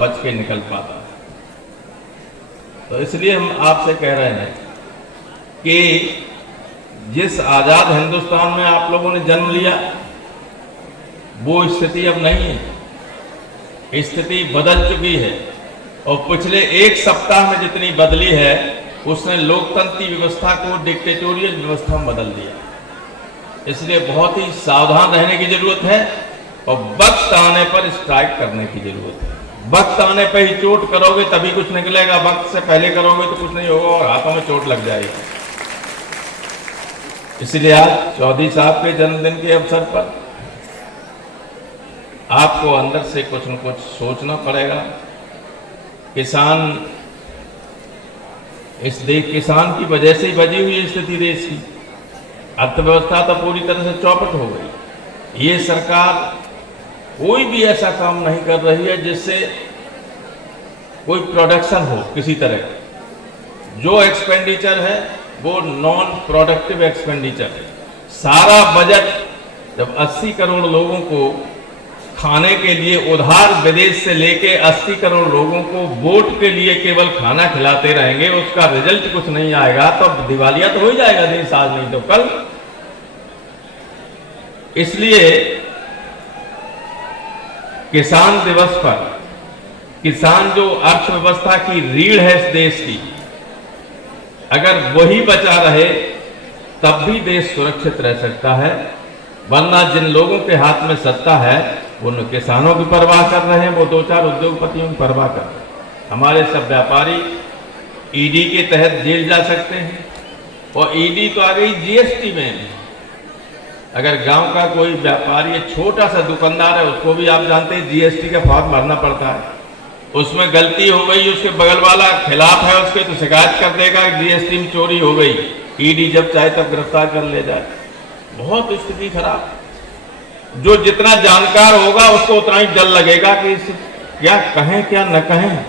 बच के निकल पाता है। तो इसलिए हम आपसे कह रहे हैं कि जिस आजाद हिंदुस्तान में आप लोगों ने जन्म लिया वो स्थिति अब नहीं है, स्थिति बदल चुकी है और पिछले एक सप्ताह में जितनी बदली है उसने लोकतंत्र की व्यवस्था को डिक्टेटोरियल व्यवस्था में बदल दिया। इसलिए बहुत ही सावधान रहने की जरूरत है और वक्त आने पर स्ट्राइक करने की जरूरत है। वक्त आने पर ही चोट करोगे तभी कुछ निकलेगा, वक्त से पहले करोगे तो कुछ नहीं होगा और हाथों में चोट लग जाएगी। इसलिए आज चौधरी साहब के जन्मदिन के अवसर पर आपको अंदर से कुछ न कुछ सोचना पड़ेगा। किसान किसान की वजह से ही बची हुई स्थिति देश की, अर्थव्यवस्था तो पूरी तरह से चौपट हो गई। ये सरकार कोई भी ऐसा काम नहीं कर रही है जिससे कोई प्रोडक्शन हो किसी तरह। जो एक्सपेंडिचर है वो नॉन प्रोडक्टिव एक्सपेंडिचर है। सारा बजट जब 80 करोड़ लोगों को खाने के लिए उधार विदेश से लेके 80 करोड़ लोगों को वोट के लिए केवल खाना खिलाते रहेंगे, उसका रिजल्ट कुछ नहीं आएगा तो दिवालिया तो हो ही जाएगा देश, आज नहीं तो कल। इसलिए किसान दिवस पर किसान जो अर्थव्यवस्था की रीढ़ है इस देश की, अगर वही बचा रहे तब भी देश सुरक्षित रह सकता है। वरना जिन लोगों के हाथ में सत्ता है वो न किसानों की परवाह कर रहे हैं, वो दो चार उद्योगपतियों की परवाह कर रहे हैं। हमारे सब व्यापारी ईडी के तहत जेल जा सकते हैं और ईडी तो आ गई जीएसटी में। अगर गांव का कोई व्यापारी छोटा सा दुकानदार है उसको भी आप जानते हैं जीएसटी का फॉर्म भरना पड़ता है। उसमें गलती हो गई, उसके बगल वाला खिलाफ है उसके तो शिकायत कर देगा जीएसटी में चोरी हो गई, ईडी जब चाहे तब गिरफ्तार कर ले जाए। बहुत स्थिति खराब। जो जितना जानकार होगा उसको उतना ही डर लगेगा कि क्या कहें क्या न कहें।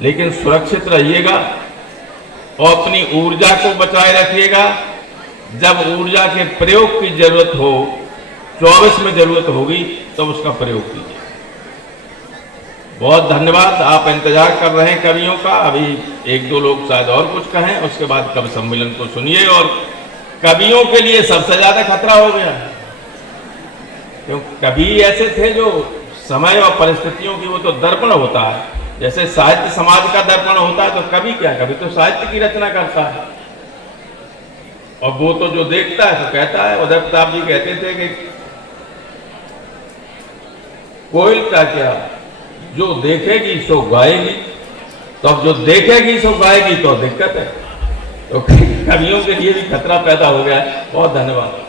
लेकिन सुरक्षित रहिएगा और अपनी ऊर्जा को बचाए रखिएगा। जब ऊर्जा के प्रयोग की जरूरत हो, 24 में जरूरत होगी तो उसका प्रयोग कीजिए। बहुत धन्यवाद। आप इंतजार कर रहे हैं कवियों का, अभी एक दो लोग शायद और कुछ कहें, उसके बाद कवि सम्मेलन को सुनिए। और कवियों के लिए सबसे ज्यादा खतरा हो गया, क्योंकि कवि ऐसे थे जो समय और परिस्थितियों की वो तो दर्पण होता है, जैसे साहित्य समाज का दर्पण होता है। तो कवि क्या, कवि तो साहित्य की रचना करता है और वो तो जो देखता है तो कहता है। उदय प्रताप जी कहते थे कि कोयल का क्या, जो देखेगी सो गाएगी, तो अब जो देखेगी सो गाएगी तो दिक्कत है। तो कवियों के लिए भी खतरा पैदा हो गया है। बहुत धन्यवाद।